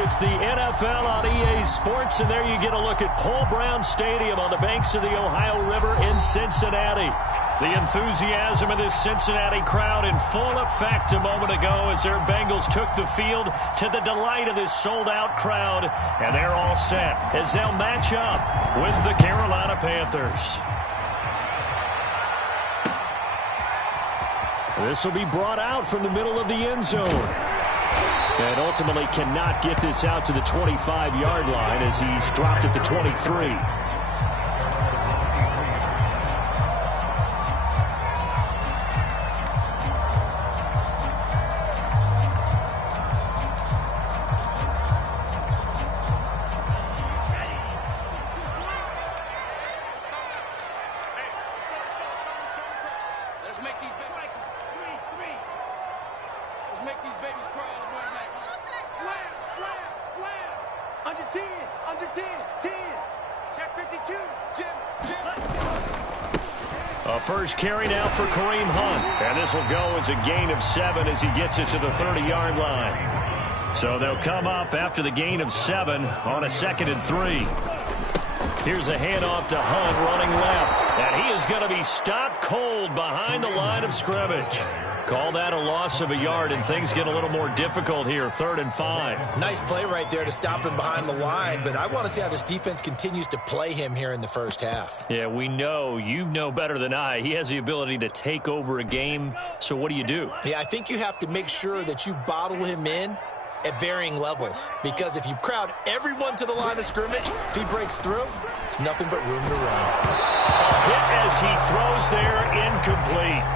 It's the NFL on EA Sports, and there you get a look at Paul Brown Stadium on the banks of the Ohio River in Cincinnati. The enthusiasm of this Cincinnati crowd in full effect a moment ago as their Bengals took the field to the delight of this sold-out crowd, and they're all set as they'll match up with the Carolina Panthers. This will be brought out from the middle of the end zone. And ultimately cannot get this out to the 25-yard line as he's dropped at the 23. First carry now for Kareem Hunt. And this will go as a gain of 7 as he gets it to the 30-yard line. So they'll come up after the gain of 7 on a 2nd and 3. Here's a handoff to Hunt running left. And he is going to be stopped cold behind the line of scrimmage. Call that a loss of a yard, and things get a little more difficult here, 3rd and 5. Nice play right there to stop him behind the line, but I want to see how this defense continues to play him here in the first half. Yeah, we know, you know better than I, he has the ability to take over a game, so what do you do? Yeah, I think you have to make sure that you bottle him in at varying levels, because if you crowd everyone to the line of scrimmage, if he breaks through, there's nothing but room to run. A hit as he throws there, incomplete.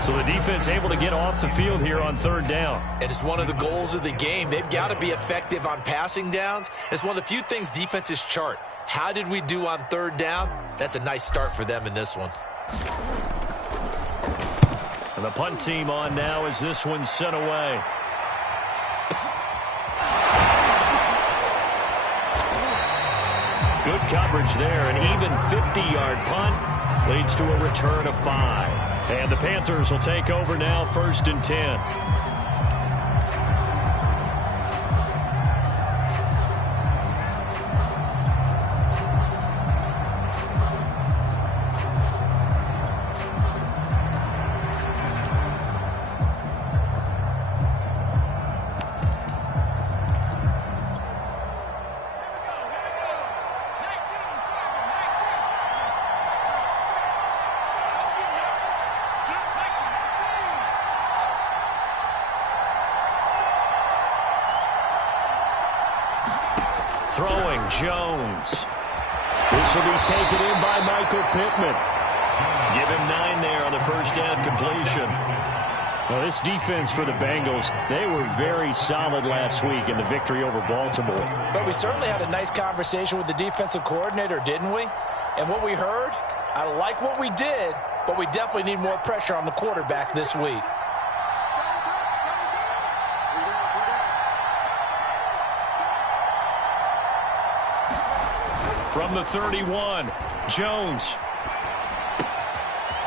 So the defense able to get off the field here on 3rd down. And it's one of the goals of the game. They've got to be effective on passing downs. It's one of the few things defenses chart. How did we do on 3rd down? That's a nice start for them in this one. And the punt team on now as this one's sent away. Good coverage there. An even 50-yard punt leads to a return of 5. And the Panthers will take over now, 1st and 10. Throwing, Jones. This will be taken in by Michael Pittman. Give him 9 there on the first down completion. Well, this defense for the Bengals, they were very solid last week in the victory over Baltimore. But we certainly had a nice conversation with the defensive coordinator, didn't we? And what we heard, I like what we did, but we definitely need more pressure on the quarterback this week. From the 31, Jones.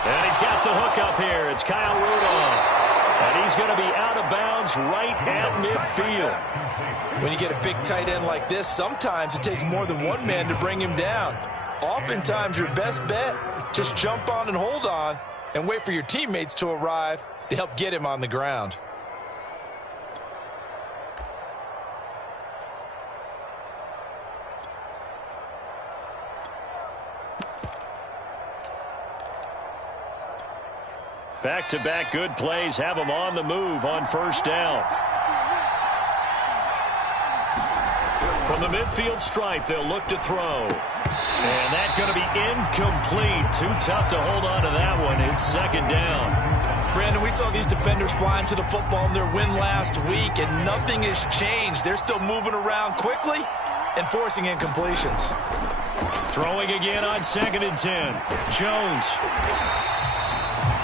And he's got the hook up here. It's Kyle Rudolph. And he's going to be out of bounds right at midfield. When you get a big tight end like this, sometimes it takes more than one man to bring him down. Oftentimes, your best bet, just jump on and hold on and wait for your teammates to arrive to help get him on the ground. Back-to-back good plays have them on the move on 1st down. From the midfield stripe, they'll look to throw. And that's going to be incomplete. Too tough to hold on to that one. It's 2nd down. Brandon, we saw these defenders flying to the football in their win last week, and nothing has changed. They're still moving around quickly and forcing incompletions. Throwing again on 2nd and 10. Jones.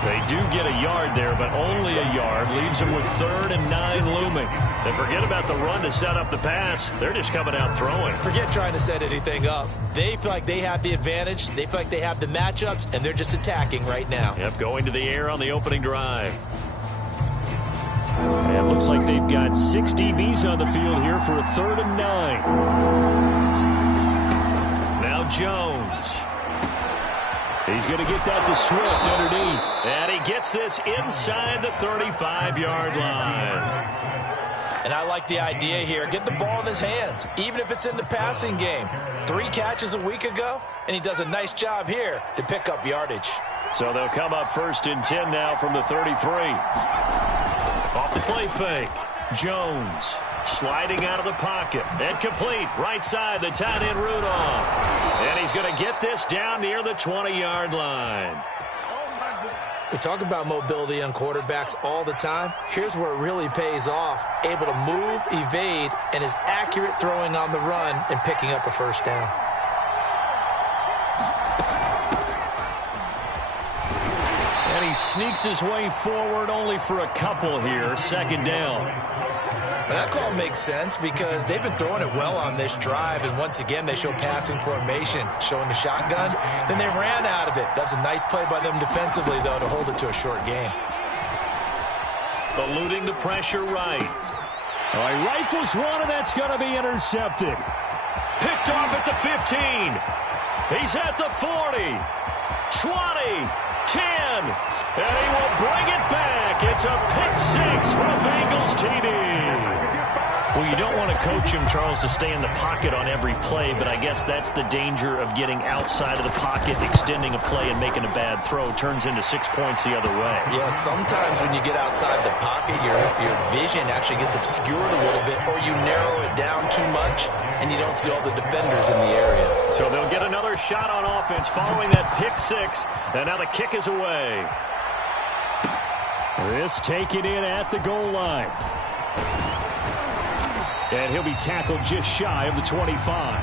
They do get a yard there, but only a yard. Leaves them with 3rd and 9 looming. They forget about the run to set up the pass. They're just coming out throwing. Forget trying to set anything up. They feel like they have the advantage. They feel like they have the matchups, and they're just attacking right now. Yep, going to the air on the opening drive. And looks like they've got 6 DBs on the field here for a 3rd and 9. Now Jones. He's going to get that to Swift underneath. And he gets this inside the 35-yard line. And I like the idea here. Get the ball in his hands, even if it's in the passing game. 3 catches a week ago, and he does a nice job here to pick up yardage. So they'll come up 1st and 10 now from the 33. Off the play fake. Jones sliding out of the pocket. And complete. Right side, the tight end Rudolph. And he's going to get this down near the 20-yard line. We talk about mobility on quarterbacks all the time. Here's where it really pays off. Able to move, evade, and is accurate throwing on the run and picking up a 1st down. And he sneaks his way forward only for a couple here. 2nd down. That call makes sense because they've been throwing it well on this drive, and once again they show passing formation, showing the shotgun. Then they ran out of it. That's a nice play by them defensively, though, to hold it to a short game. Eluding the pressure right. All right, rifles one, and that's going to be intercepted. Picked off at the 15. He's at the 40. 20. 10. And he will bring it back. It's a pick 6 from Bengals TD. Well, you don't want to coach him, Charles, to stay in the pocket on every play, but I guess that's the danger of getting outside of the pocket, extending a play, and making a bad throw. Turns into 6 points the other way. Yeah, sometimes when you get outside the pocket, your vision actually gets obscured a little bit, or you narrow it down too much, and you don't see all the defenders in the area. So they'll get another shot on offense following that pick 6, and now the kick is away. This taken in at the goal line. And he'll be tackled just shy of the 25.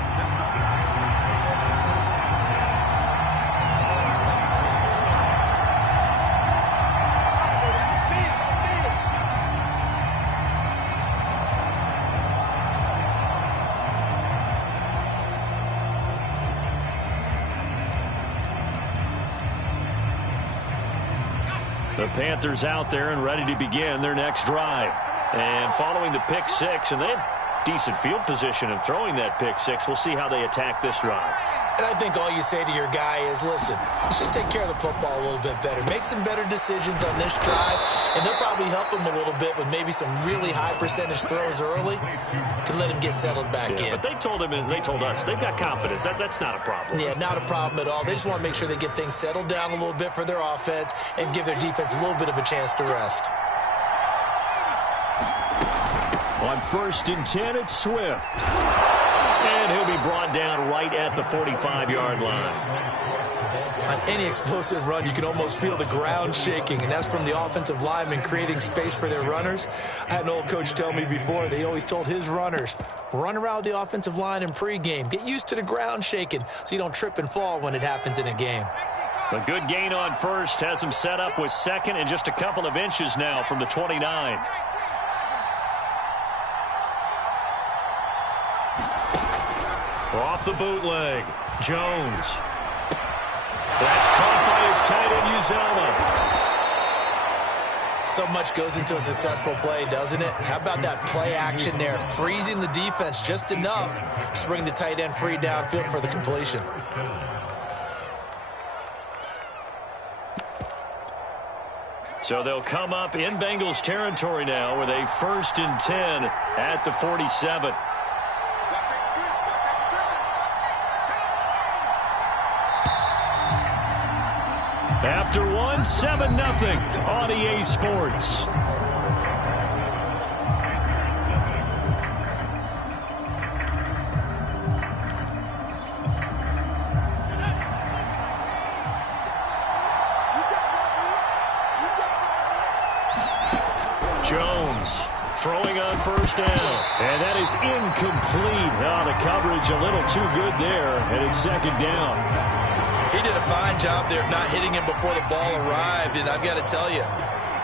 The Panthers out there and ready to begin their next drive. And following the pick 6, and they have decent field position in throwing that pick 6. We'll see how they attack this drive. And I think all you say to your guy is, listen, let's just take care of the football a little bit better. Make some better decisions on this drive, and they'll probably help him a little bit with maybe some really high percentage throws early to let him get settled back in. But they told him and they told us they've got confidence. That's not a problem. Yeah, not a problem at all. They just want to make sure they get things settled down a little bit for their offense and give their defense a little bit of a chance to rest. On 1st and 10, it's Swift. And he'll be brought down right at the 45-yard line. On any explosive run, you can almost feel the ground shaking, and that's from the offensive linemen creating space for their runners. I had an old coach tell me before, they always told his runners, run around the offensive line in pregame. Get used to the ground shaking so you don't trip and fall when it happens in a game. A good gain on 1st has him set up with 2nd and just a couple of inches now from the 29. Off the bootleg, Jones. That's caught by his tight end, Uzomah. So much goes into a successful play, doesn't it? How about that play action there? Freezing the defense just enough to bring the tight end free downfield for the completion. So they'll come up in Bengals territory now with a 1st and 10 at the 47. After one, 7-0 on EA Sports. Jones throwing on 1st down. And that is incomplete. Oh, the coverage a little too good there, and it's 2nd down. He did a fine job there of not hitting him before the ball arrived, and I've got to tell you,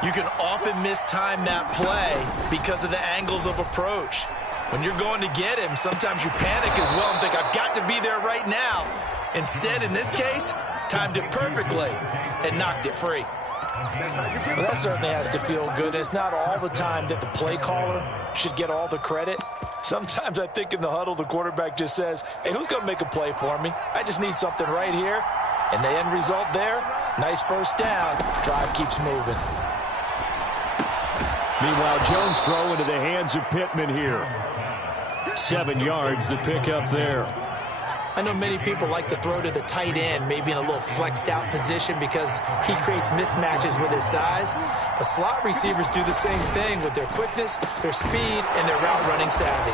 you can often mistime that play because of the angles of approach. When you're going to get him, sometimes you panic as well and think, I've got to be there right now. Instead, in this case, timed it perfectly and knocked it free. Well, that certainly has to feel good. It's not all the time that the play caller should get all the credit. Sometimes I think in the huddle, the quarterback just says, hey, who's going to make a play for me? I just need something right here. And the end result there, nice first down. Drive keeps moving. Meanwhile, Jones throw into the hands of Pittman here. 7 yards, the pickup there. I know many people like to throw to the tight end, maybe in a little flexed out position because he creates mismatches with his size. But slot receivers do the same thing with their quickness, their speed, and their route running savvy.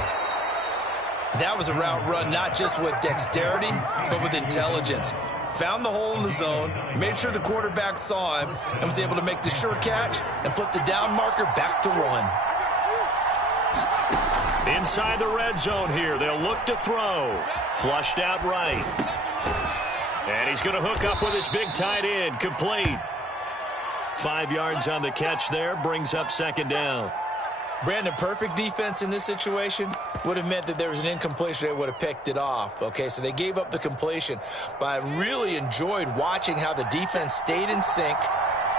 That was a route run not just with dexterity, but with intelligence. Found the hole in the zone, made sure the quarterback saw him, and was able to make the sure catch and flip the down marker back to run. Inside the red zone here, they'll look to throw. Flushed out right. And he's going to hook up with his big tight end. Complete. 5 yards on the catch there. Brings up second down. Brandon, perfect defense in this situation would have meant that there was an incompletion. They would have picked it off. Okay, so they gave up the completion. But I really enjoyed watching how the defense stayed in sync,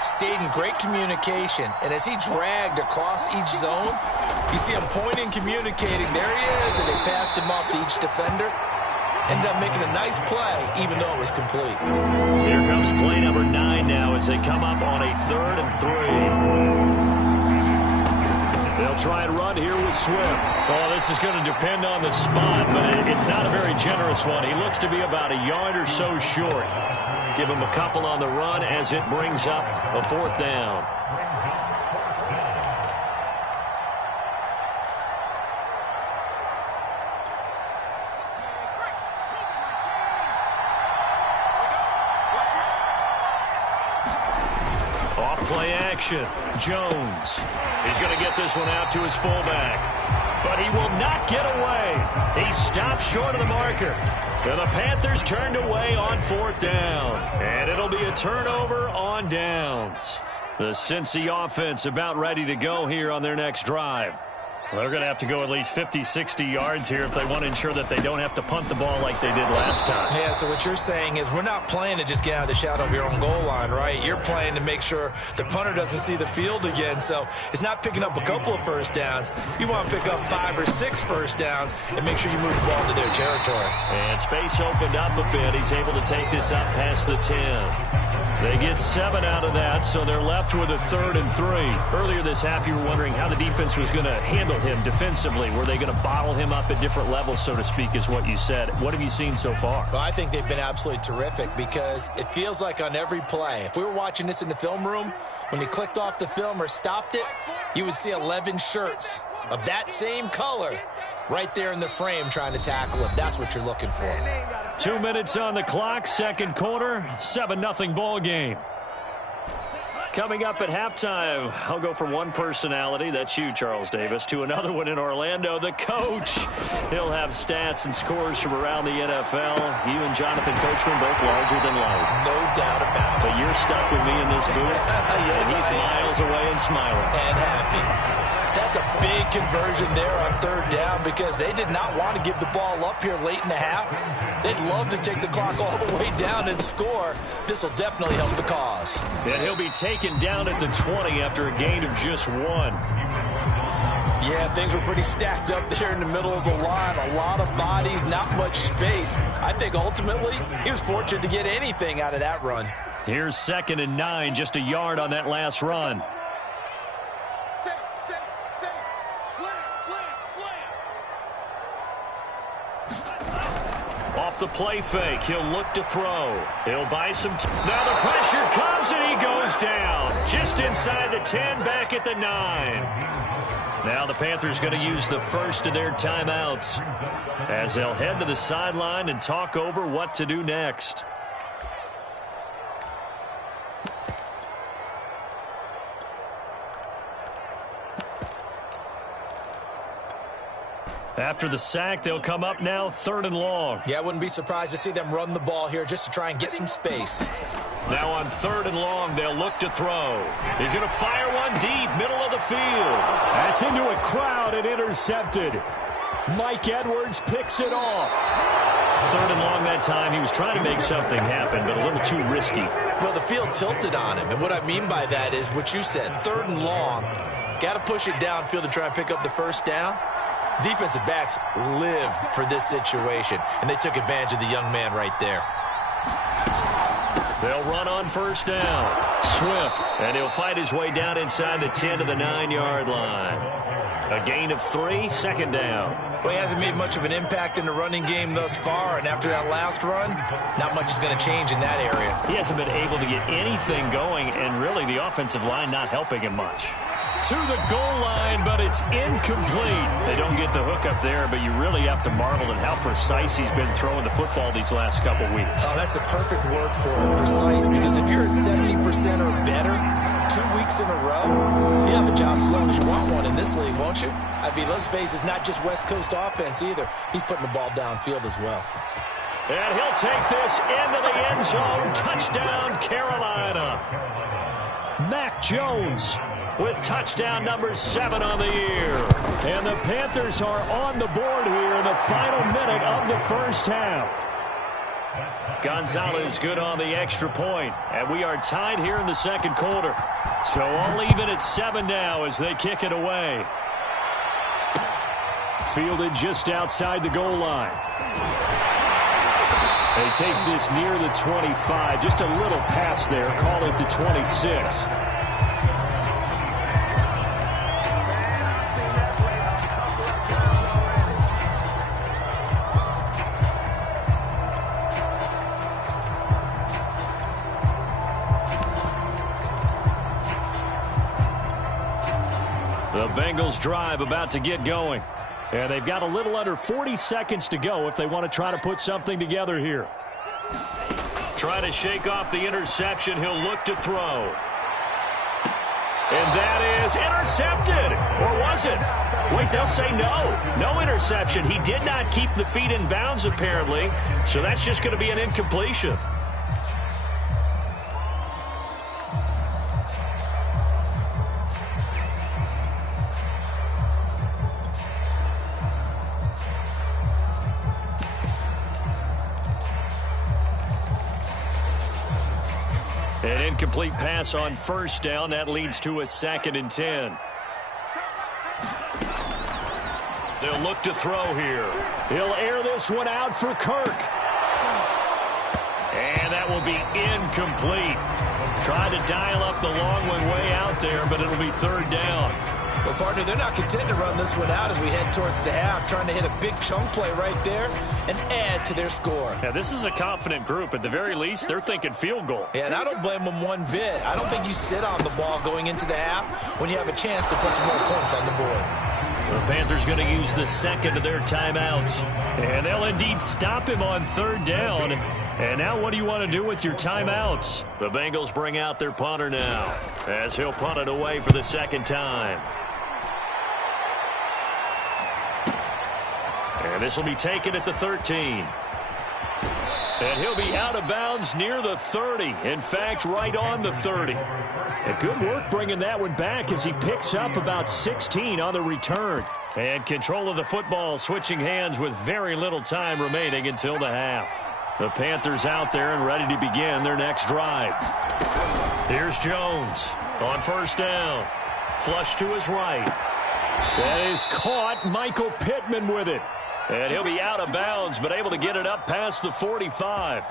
stayed in great communication. And as he dragged across each zone, you see him pointing, communicating. There he is, and they passed him off to each defender. Ended up making a nice play, even though it was complete. Here comes play number 9 now as they come up on a 3rd and 3. They'll try and run here with Swift. Oh, this is going to depend on the spot, but it's not a very generous one. He looks to be about a yard or so short. Give him a couple on the run as it brings up a 4th down. Off-play action. Jones. He's going to get this one out to his fullback. But he will not get away. He stops short of the marker. And the Panthers turned away on 4th down. And it'll be a turnover on downs. The Cincy offense about ready to go here on their next drive. Well, they're going to have to go at least 50, 60 yards here if they want to ensure that they don't have to punt the ball like they did last time. Yeah, so what you're saying is we're not playing to just get out of the shadow of your own goal line, right? You're playing to make sure the punter doesn't see the field again. So it's not picking up a couple of first downs. You want to pick up 5 or 6 first downs and make sure you move the ball to their territory. And space opened up a bit. He's able to take this up past the 10. They get 7 out of that, so they're left with a 3rd and 3. Earlier this half, you were wondering how the defense was going to handle him defensively. Were they going to bottle him up at different levels, so to speak, is what you said. What have you seen so far? Well, I think they've been absolutely terrific because it feels like on every play, if we were watching this in the film room, when he clicked off the film or stopped it, you would see 11 shirts of that same color right there in the frame trying to tackle him. That's what you're looking for. 2 minutes on the clock, second quarter, 7-0 ball game. Coming up at halftime, I'll go from one personality, that's you, Charles Davis, to another one in Orlando, the coach. He'll have stats and scores from around the NFL. You and Jonathan Coachman both larger than life. No doubt about it. But you're stuck with me in this booth, Yes, and he's miles away and smiling. And happy. That's a big conversion there on 3rd down because they did not want to give the ball up here late in the half. They'd love to take the clock all the way down and score. This will definitely help the cause. And he'll be taken down at the 20 after a gain of just 1. Yeah, things were pretty stacked up there in the middle of the line. A lot of bodies, not much space. I think ultimately he was fortunate to get anything out of that run. Here's 2nd and 9, just a yard on that last run. Off the play fake, he'll look to throw. He'll buy some time. Now the pressure comes and he goes down. Just inside the 10, back at the 9. Now the Panthers going to use the first of their timeouts as they'll head to the sideline and talk over what to do next. After the sack, they'll come up now 3rd and long. Yeah, I wouldn't be surprised to see them run the ball here just to try and get some space. Now on 3rd and long, they'll look to throw. He's going to fire one deep, middle of the field. That's into a crowd and intercepted. Mike Edwards picks it off. Third and long that time. He was trying to make something happen, but a little too risky. Well, the field tilted on him, and what I mean by that is what you said, third and long. Got to push it downfield to try and pick up the first down. Defensive backs live for this situation, and they took advantage of the young man right there. They'll run on first down. Swift, and he'll fight his way down inside the 10 to the 9-yard line. A gain of 3, second down. Well, he hasn't made much of an impact in the running game thus far, and after that last run, not much is going to change in that area. He hasn't been able to get anything going, and really the offensive line not helping him much. To the goal line, but it's incomplete. They don't get the hook up there, but you really have to marvel at how precise he's been throwing the football these last couple weeks. Oh, that's a perfect word for it, precise, because if you're at 70% or better 2 weeks in a row, you have a job as long as you want one in this league, won't you? I mean, let's face it, it's not just West Coast offense either. He's putting the ball downfield as well. And he'll take this into the end zone. Touchdown, Carolina. Mac Jones with touchdown number 7 on the year. And the Panthers are on the board here in the final minute of the first half. Gonzalez good on the extra point, and we are tied here in the second quarter. So all even at 7 now as they kick it away. Fielded just outside the goal line. He takes this near the 25, just a little past there, call it the 26. The Bengals drive about to get going. And they've got a little under 40 seconds to go if they want to try to put something together here. Try to shake off the interception. He'll look to throw. And that is intercepted. Or was it? Wait, they'll say no. No interception. He did not keep the feet in bounds, apparently. So that's just going to be an incompletion. An incomplete pass on first down. That leads to a 2nd and 10. They'll look to throw here. He'll air this one out for Kirk. And that will be incomplete. Tried to dial up the long one way out there, but it'll be 3rd down. Well, partner, they're not content to run this one out as we head towards the half, trying to hit a big chunk play right there and add to their score. Yeah, this is a confident group. At the very least, they're thinking field goal. Yeah, and I don't blame them one bit. I don't think you sit on the ball going into the half when you have a chance to put some more points on the board. The Panthers going to use the 2nd of their timeouts. And they'll indeed stop him on 3rd down. And now what do you want to do with your timeouts? The Bengals bring out their punter now as he'll punt it away for the 2nd time. And this will be taken at the 13. And he'll be out of bounds near the 30. In fact, right on the 30. And good work bringing that one back as he picks up about 16 on the return. And control of the football switching hands with very little time remaining until the half. The Panthers out there and ready to begin their next drive. Here's Jones on first down. Flush to his right. That is caught. Michael Pittman with it. And he'll be out of bounds, but able to get it up past the 45.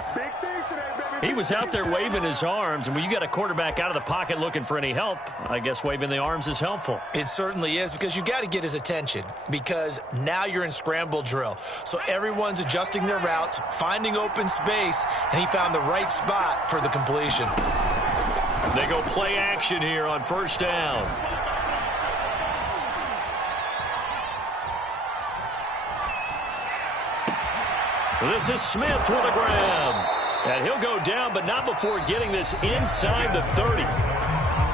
He was out there waving his arms, and when you got a quarterback out of the pocket looking for any help, I guess waving the arms is helpful. It certainly is, because you got to get his attention, because now you're in scramble drill. So everyone's adjusting their routes, finding open space, and he found the right spot for the completion. They go play action here on first down. This is Smith with a grab. And he'll go down, but not before getting this inside the 30.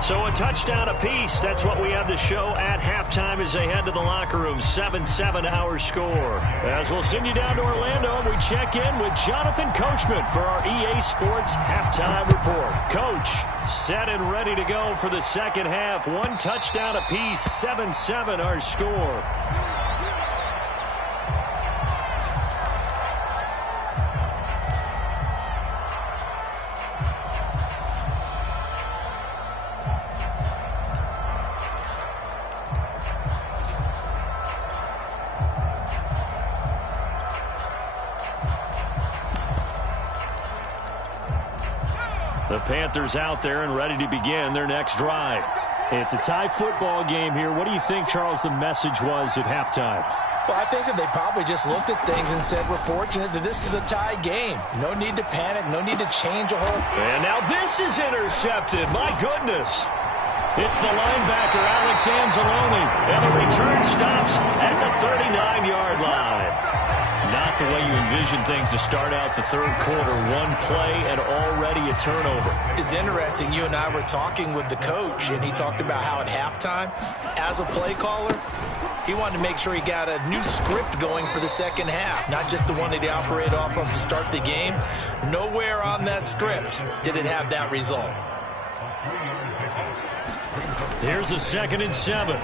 So a touchdown apiece. That's what we have to show at halftime as they head to the locker room. 7-7 our score. As we'll send you down to Orlando, we check in with Jonathan Coachman for our EA Sports Halftime Report. Coach, set and ready to go for the second half. One touchdown apiece. 7-7 our score. The Panthers out there and ready to begin their next drive. It's a tie football game here. What do you think, Charles, the message was at halftime? Well, I think that they probably just looked at things and said, we're fortunate that this is a tie game. No need to panic. No need to change a whole. And now this is intercepted. My goodness. It's the linebacker, Alex Anzalone. And the return stops at the 39-yard line. Not the way you envision things to start out the third quarter. One play and already a turnover. It's interesting. You and I were talking with the coach, and he talked about how at halftime, as a play caller, he wanted to make sure he got a new script going for the second half, not just the one that he operated off of to start the game. Nowhere on that script did it have that result. Here's a 2nd and 7.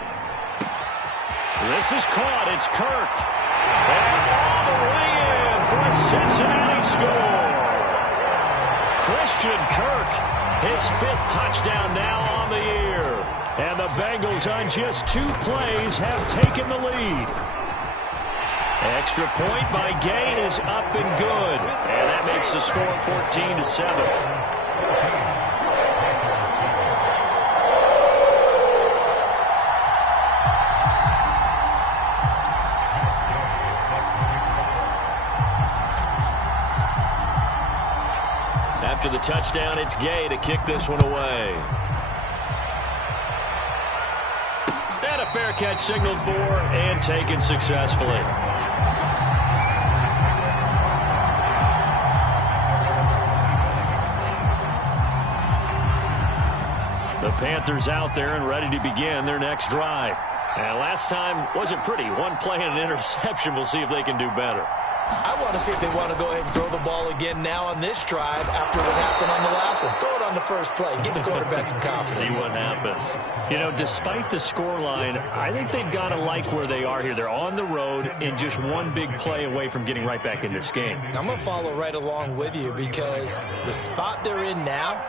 This is caught. It's Kirk. And all the way in for a Cincinnati score. Christian Kirk, his 5th touchdown now on the year. And the Bengals on just 2 plays have taken the lead. Extra point by Gay is up and good. And that makes the score 14-7. After the touchdown, it's Gay to kick this one away. And a fair catch signaled for and taken successfully. The Panthers out there and ready to begin their next drive. And last time wasn't pretty. One play and an interception. We'll see if they can do better. I want to see if they want to go ahead and throw the ball again now on this drive after what happened on the last one. Throw it on the first play. Give the quarterback some confidence. See what happens. You know, despite the scoreline, I think they've got to like where they are here. They're on the road and just one big play away from getting right back in this game. I'm going to follow right along with you because the spot they're in now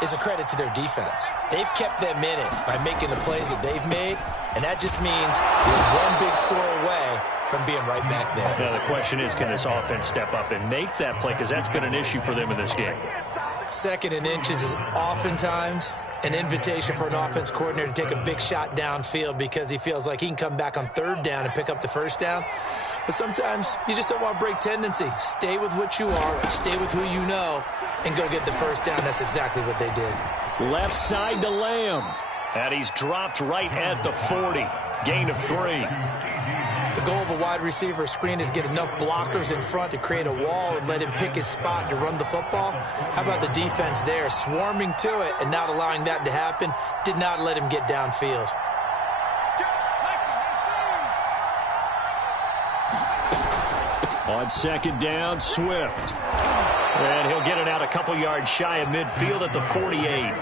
is a credit to their defense. They've kept them in it by making the plays that they've made, and that just means you're one big score away from being right back there. Now, the question is, can this offense step up and make that play? Because that's been an issue for them in this game. 2nd and inches is oftentimes an invitation for an offense coordinator to take a big shot downfield because he feels like he can come back on 3rd down and pick up the 1st down. But sometimes you just don't want to break tendency. Stay with what you are, stay with who you know, and go get the 1st down. That's exactly what they did. Left side to Lamb. And he's dropped right at the 40. Gain of 3. The goal of a wide receiver screen is get enough blockers in front to create a wall and let him pick his spot to run the football. How about the defense there, swarming to it and not allowing that to happen? Did not let him get downfield. On 2nd down, Swift. And he'll get it out a couple yards shy of midfield at the 48.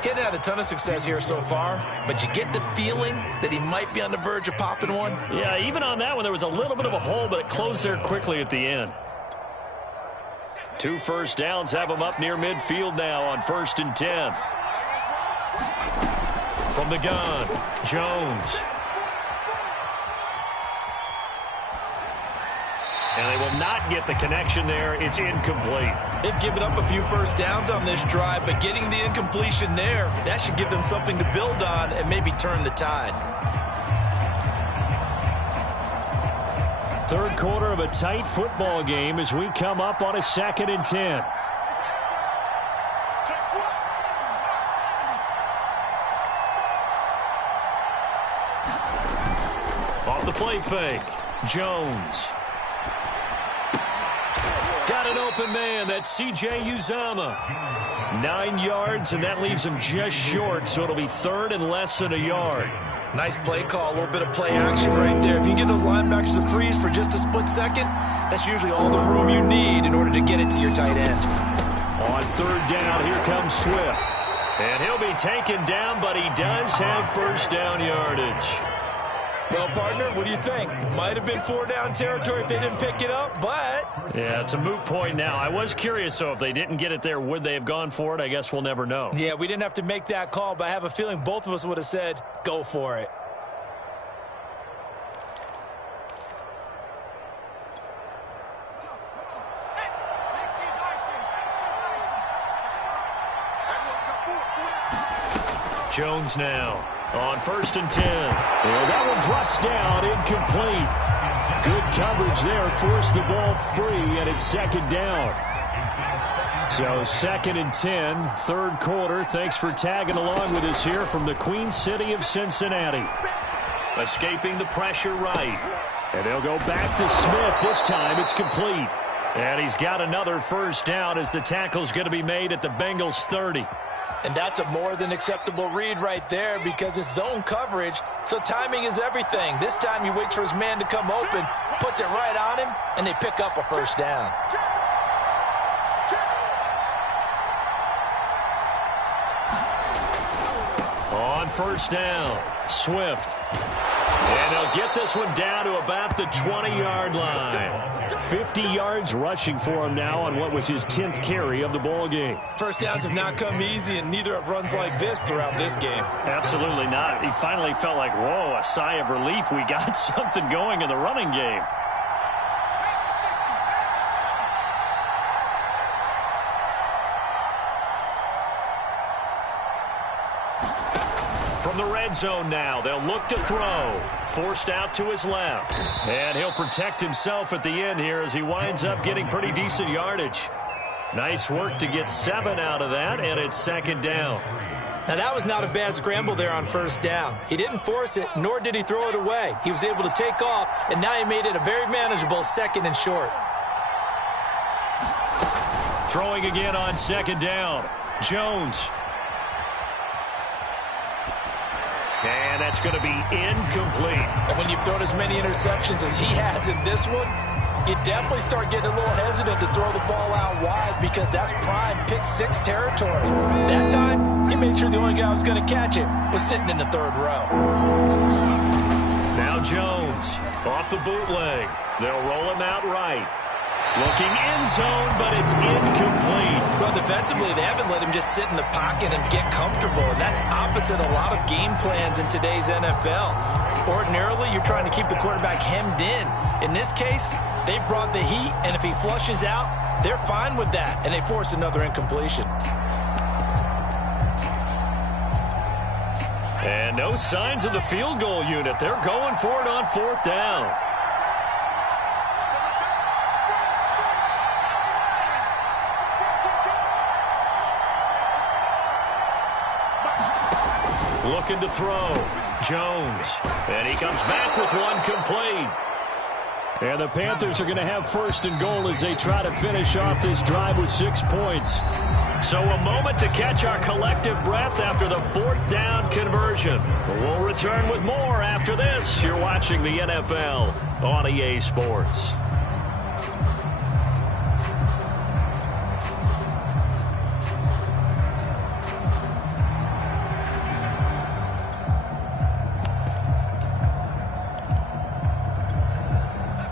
He hadn't had a ton of success here so far, but you get the feeling that he might be on the verge of popping one. Yeah, even on that one, there was a little bit of a hole, but it closed there quickly at the end. 2 1st downs have him up near midfield now on 1st and 10. From the gun, Jones. And they will not get the connection there. It's incomplete. They've given up a few 1st downs on this drive, but getting the incompletion there, that should give them something to build on and maybe turn the tide. 3rd quarter of a tight football game as we come up on a 2nd and 10. Off the play fake, Jones. Got an open man. That's C.J. Uzama. 9 yards, and that leaves him just short, so it'll be 3rd and less than a yard. Nice play call, a little bit of play action right there. If you can get those linebackers to freeze for just a split second, that's usually all the room you need in order to get it to your tight end. On 3rd down, here comes Swift. And he'll be taken down, but he does have 1st down yardage. Well, partner, what do you think? Might have been 4 down territory if they didn't pick it up, but... Yeah, it's a moot point now. I was curious, so if they didn't get it there, would they have gone for it? I guess we'll never know. Yeah, we didn't have to make that call, but I have a feeling both of us would have said, go for it. Jones now on 1st and 10. And that one drops down, incomplete. Good coverage there, forced the ball free, and it's 2nd down. So 2nd and 10, 3rd quarter. Thanks for tagging along with us here from the Queen City of Cincinnati. Escaping the pressure right. And they'll go back to Smith. This time it's complete. And he's got another 1st down as the tackle's going to be made at the Bengals 30. And that's a more than acceptable read right there because it's zone coverage, so timing is everything. This time he waits for his man to come open, puts it right on him, and they pick up a 1st down. On 1st down, Swift. And they'll get this one down to about the 20-yard line. 50 yards rushing for him now on what was his 10th carry of the ball game. 1st downs have not come easy, and neither have runs like this throughout this game. Absolutely not. He finally felt like, whoa, a sigh of relief. We got something going in the running game. From the red zone now, they'll look to throw. Forced out to his left. And he'll protect himself at the end here as he winds up getting pretty decent yardage. Nice work to get 7 out of that, and it's 2nd down. Now, that was not a bad scramble there on 1st down. He didn't force it, nor did he throw it away. He was able to take off, and now he made it a very manageable 2nd and short. Throwing again on 2nd down. Jones. And that's going to be incomplete. And when you've thrown as many interceptions as he has in this one, you definitely start getting a little hesitant to throw the ball out wide because that's prime pick 6 territory. That time, he made sure the only guy who was going to catch it was sitting in the 3rd row. Now Jones off the bootleg. They'll roll him out right. Looking end zone, but it's incomplete. Well, defensively, they haven't let him just sit in the pocket and get comfortable, and that's opposite a lot of game plans in today's NFL. Ordinarily, you're trying to keep the quarterback hemmed in. In this case, they brought the heat, and if he flushes out, they're fine with that, and they force another incompletion. And no signs of the field goal unit. They're going for it on 4th down. Looking to throw. Jones. And he comes back with one complete. And the Panthers are going to have 1st and goal as they try to finish off this drive with 6 points. So a moment to catch our collective breath after the 4th down conversion. We'll return with more after this. You're watching the NFL on EA Sports.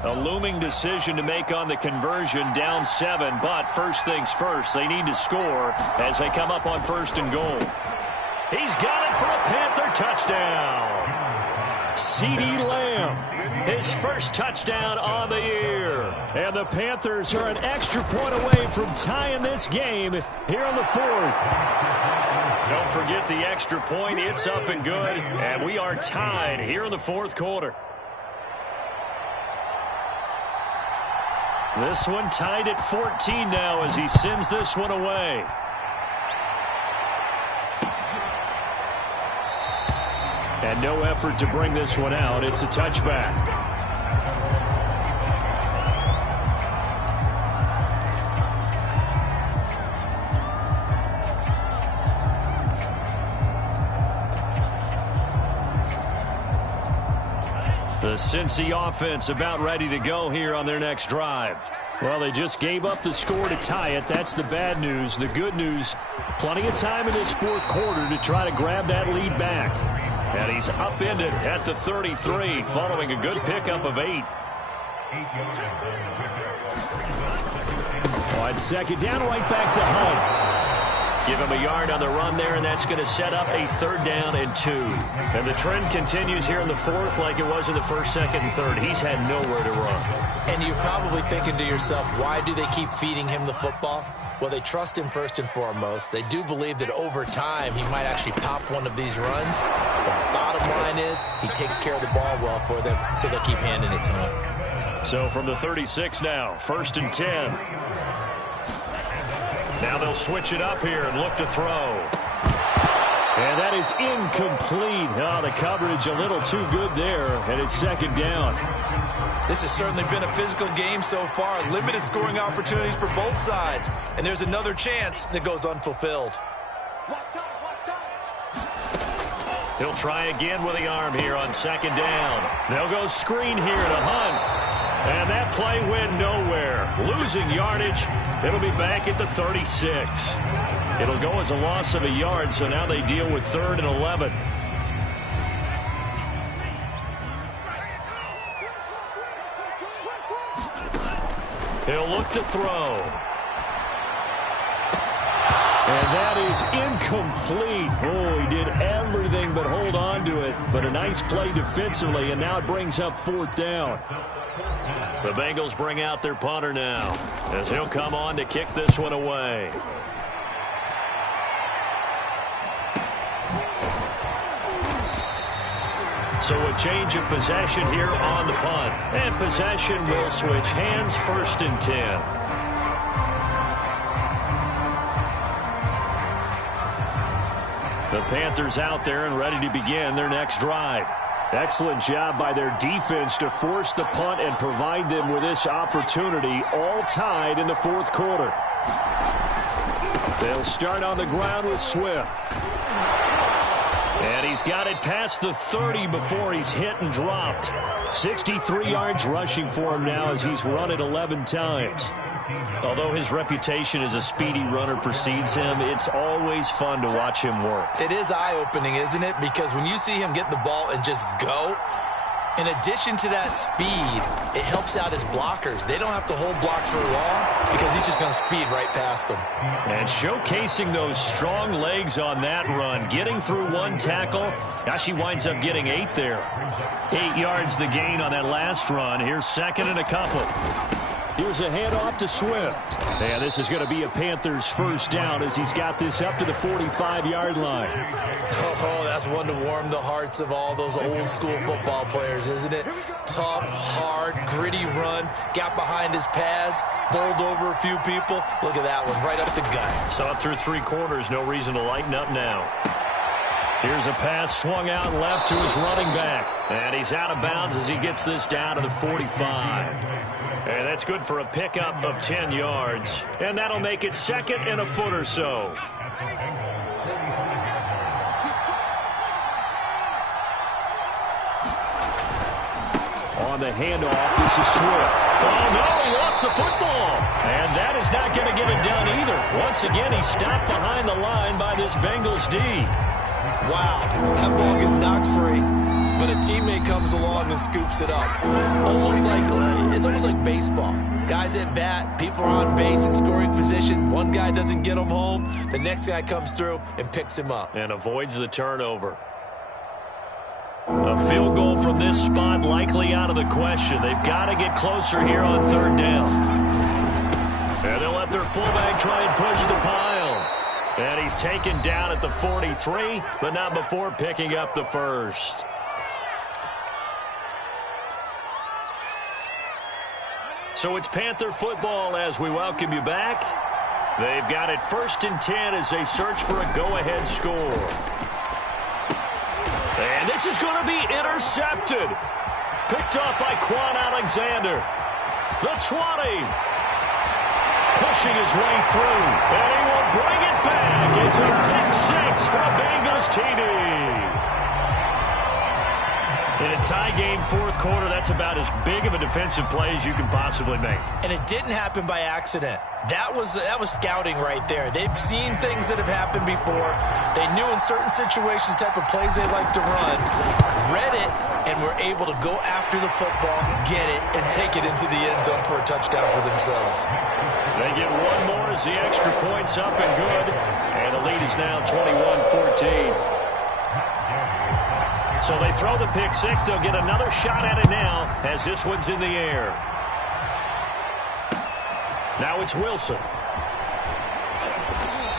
A looming decision to make on the conversion, down 7, but first things first, they need to score as they come up on 1st and goal. He's got it for a Panther touchdown. CeeDee Lamb, his first touchdown on the year. And the Panthers are an extra point away from tying this game here on the 4th. Don't forget the extra point. It's up and good, and we are tied here in the 4th quarter. This one tied at 14 now as he sends this one away. And no effort to bring this one out. It's a touchback. The Cincy offense about ready to go here on their next drive. Well, they just gave up the score to tie it. That's the bad news. The good news, plenty of time in this 4th quarter to try to grab that lead back. And he's upended at the 33 following a good pickup of 8. On 2nd down, right back to Hunt. Give him a yard on the run there, and that's going to set up a 3rd down and 2. And the trend continues here in the 4th like it was in the 1st, 2nd, and 3rd. He's had nowhere to run. And you're probably thinking to yourself, why do they keep feeding him the football? Well, they trust him first and foremost. They do believe that over time he might actually pop one of these runs. But the bottom line is he takes care of the ball well for them, so they'll keep handing it to him. So from the 36 now, 1st and 10. Now they'll switch it up here and look to throw. And that is incomplete. Oh, the coverage a little too good there, and it's 2nd down. This has certainly been a physical game so far. Limited scoring opportunities for both sides. And there's another chance that goes unfulfilled. He'll try again with the arm here on 2nd down. They'll go screen here to Hunt. And that play went nowhere. Losing yardage. It'll be back at the 36. It'll go as a loss of a yard, so now they deal with 3rd and 11. He'll look to throw. And that is incomplete. Oh, he did everything but hold on to it. But a nice play defensively, and now it brings up 4th down. The Bengals bring out their punter now, as he'll come on to kick this one away. So a change of possession here on the punt. And possession will switch hands, 1st and 10. The Panthers out there and ready to begin their next drive. Excellent job by their defense to force the punt and provide them with this opportunity, all tied in the 4th quarter. They'll start on the ground with Swift. And he's got it past the 30 before he's hit and dropped. 63 yards rushing for him now as he's run it 11 times. Although his reputation as a speedy runner precedes him, it's always fun to watch him work. It is eye-opening, isn't it? Because when you see him get the ball and just go, in addition to that speed, it helps out his blockers. They don't have to hold blocks for long because he's just going to speed right past them. And showcasing those strong legs on that run, getting through one tackle. Now she winds up getting 8 there. 8 yards the gain on that last run. Here's 2nd and a couple. Here's a handoff to Swift. And this is going to be a Panthers 1st down as he's got this up to the 45-yard line. Oh, that's one to warm the hearts of all those old-school football players, isn't it? Tough, hard, gritty run. Got behind his pads, bowled over a few people. Look at that one, right up the gut. Saw it through 3 quarters. No reason to lighten up now. Here's a pass swung out left to his running back. And he's out of bounds as he gets this down to the 45. And that's good for a pickup of 10 yards. And that'll make it 2nd and a foot or so. On the handoff, this is Swift. Oh, no, he lost the football. And that is not going to get it done either. Once again, he's stopped behind the line by this Bengals D. Wow, that ball gets knocked free, but a teammate comes along and scoops it up. It's almost like baseball. Guys at bat, people are on base in scoring position. One guy doesn't get him home. The next guy comes through and picks him up. And avoids the turnover. A field goal from this spot likely out of the question. They've got to get closer here on 3rd down. And they'll let their fullback try and push the pile. And he's taken down at the 43, but not before picking up the 1st. So it's Panther football as we welcome you back. They've got it 1st and 10 as they search for a go-ahead score. And this is going to be intercepted. Picked off by Quan Alexander. The 20. Pushing his way through. And he will bring it back. It's a pick 6 for a Bengals TD. In a tie game, 4th quarter, that's about as big of a defensive play as you can possibly make. And it didn't happen by accident. That was scouting right there. They've seen things that have happened before. They knew in certain situations the type of plays they like to run, read it, and were able to go after the football, get it, and take it into the end zone for a touchdown for themselves. They get one more as the extra point's up and good. And the lead is now 21-14. So they throw the pick 6. They'll get another shot at it now as this one's in the air. Now it's Wilson.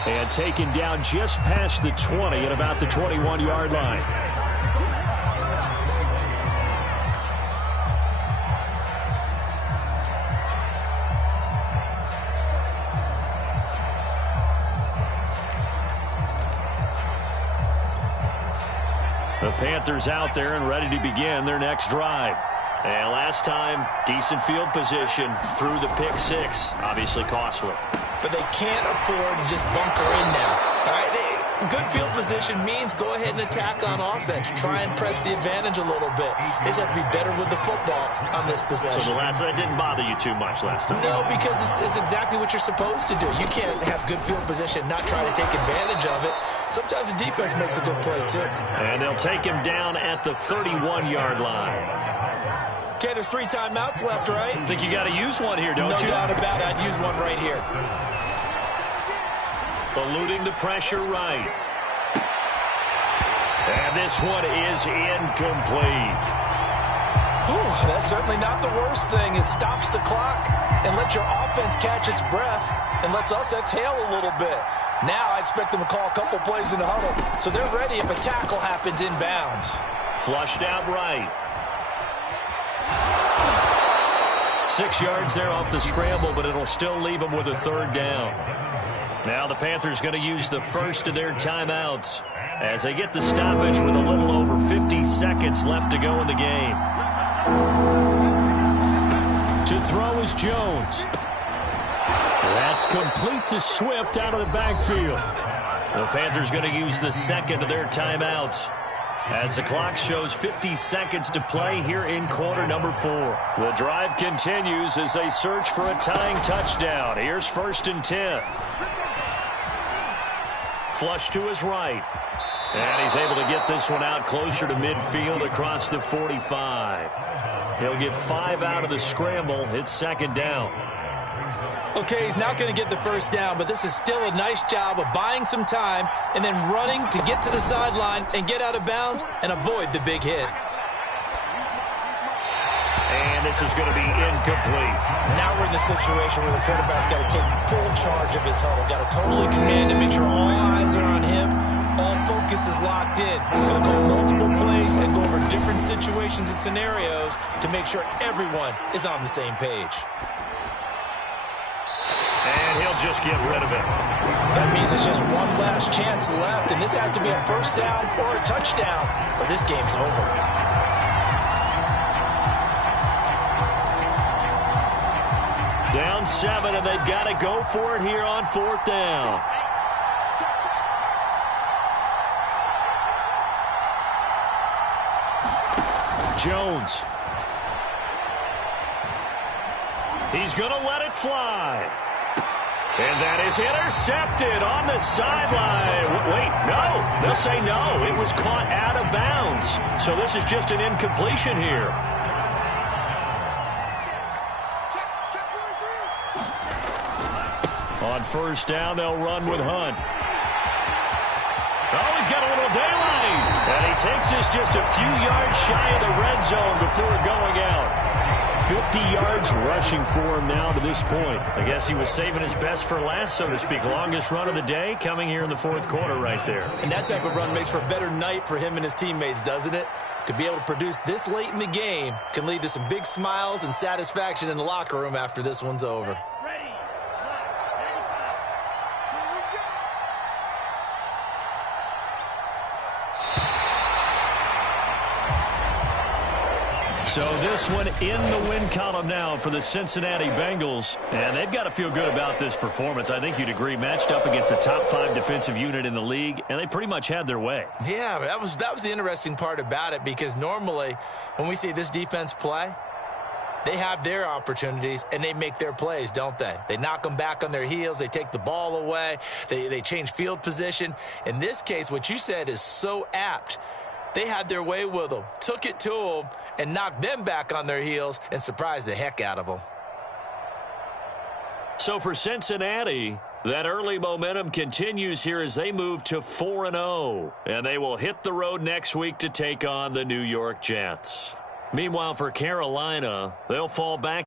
And taken down just past the 20 at about the 21-yard line. The Panthers out there and ready to begin their next drive. And last time, decent field position through the pick six. Obviously costly. But they can't afford to just bunker in now. All right, good field position means go ahead and attack on offense. Try and press the advantage a little bit. They just have to be better with the football on this possession. So that didn't bother you too much last time? No, because it's exactly what you're supposed to do. You can't have good field position, not try to take advantage of it. Sometimes the defense makes a good play, too. And they'll take him down at the 31-yard line. Okay, there's 3 timeouts left, right? I think you got to use one here, don't you? No doubt about it. I'd use one right here. Eluding the pressure right. And this one is incomplete. Ooh, that's certainly not the worst thing. It stops the clock and lets your offense catch its breath and lets us exhale a little bit. Now I expect them to call a couple plays in the huddle, so they're ready if a tackle happens inbounds. Flushed out right. 6 yards there off the scramble, but it'll still leave them with a 3rd down. Now the Panthers going to use the first of their timeouts as they get the stoppage with a little over 50 seconds left to go in the game. To throw is Jones. That's complete to Swift out of the backfield. The Panthers going to use the second of their timeouts as the clock shows 50 seconds to play here in quarter number 4. The drive continues as they search for a tying touchdown. Here's 1st and 10. Flush to his right. And he's able to get this one out closer to midfield across the 45. He'll get 5 out of the scramble. It's 2nd down. Okay, he's not going to get the 1st down, but this is still a nice job of buying some time and then running to get to the sideline and get out of bounds and avoid the big hit. And this is going to be incomplete. Now we're in the situation where the quarterback's got to take full charge of his huddle. Got to totally command and make sure all eyes are on him. All focus is locked in. Going to call multiple plays and go over different situations and scenarios to make sure everyone is on the same page. And he'll just get rid of it. That means it's just one last chance left, and this has to be a 1st down or a touchdown, or this game's over. Down 7, and they've got to go for it here on 4th down. Jones. He's going to let it fly. And that is intercepted on the sideline. Wait, no. They'll say no. It was caught out of bounds. So this is just an incompletion here. On 1st down, they'll run with Hunt. Oh, he's got a little daylight. And he takes this just a few yards shy of the red zone before going out. 50 yards rushing for him now to this point. I guess he was saving his best for last, so to speak. Longest run of the day coming here in the 4th quarter right there. And that type of run makes for a better night for him and his teammates, doesn't it? To be able to produce this late in the game can lead to some big smiles and satisfaction in the locker room after this one's over. So this one in the win column now for the Cincinnati Bengals. And they've got to feel good about this performance. I think you'd agree. Matched up against a top 5 defensive unit in the league, and they pretty much had their way. Yeah, that was the interesting part about it, because normally when we see this defense play, they have their opportunities and they make their plays, don't they? They knock them back on their heels. They take the ball away. They change field position. In this case, what you said is so apt. They had their way with them, took it to them, and knocked them back on their heels and surprised the heck out of them. So for Cincinnati, that early momentum continues here as they move to 4-0. And they will hit the road next week to take on the New York Jets. Meanwhile, for Carolina, they'll fall back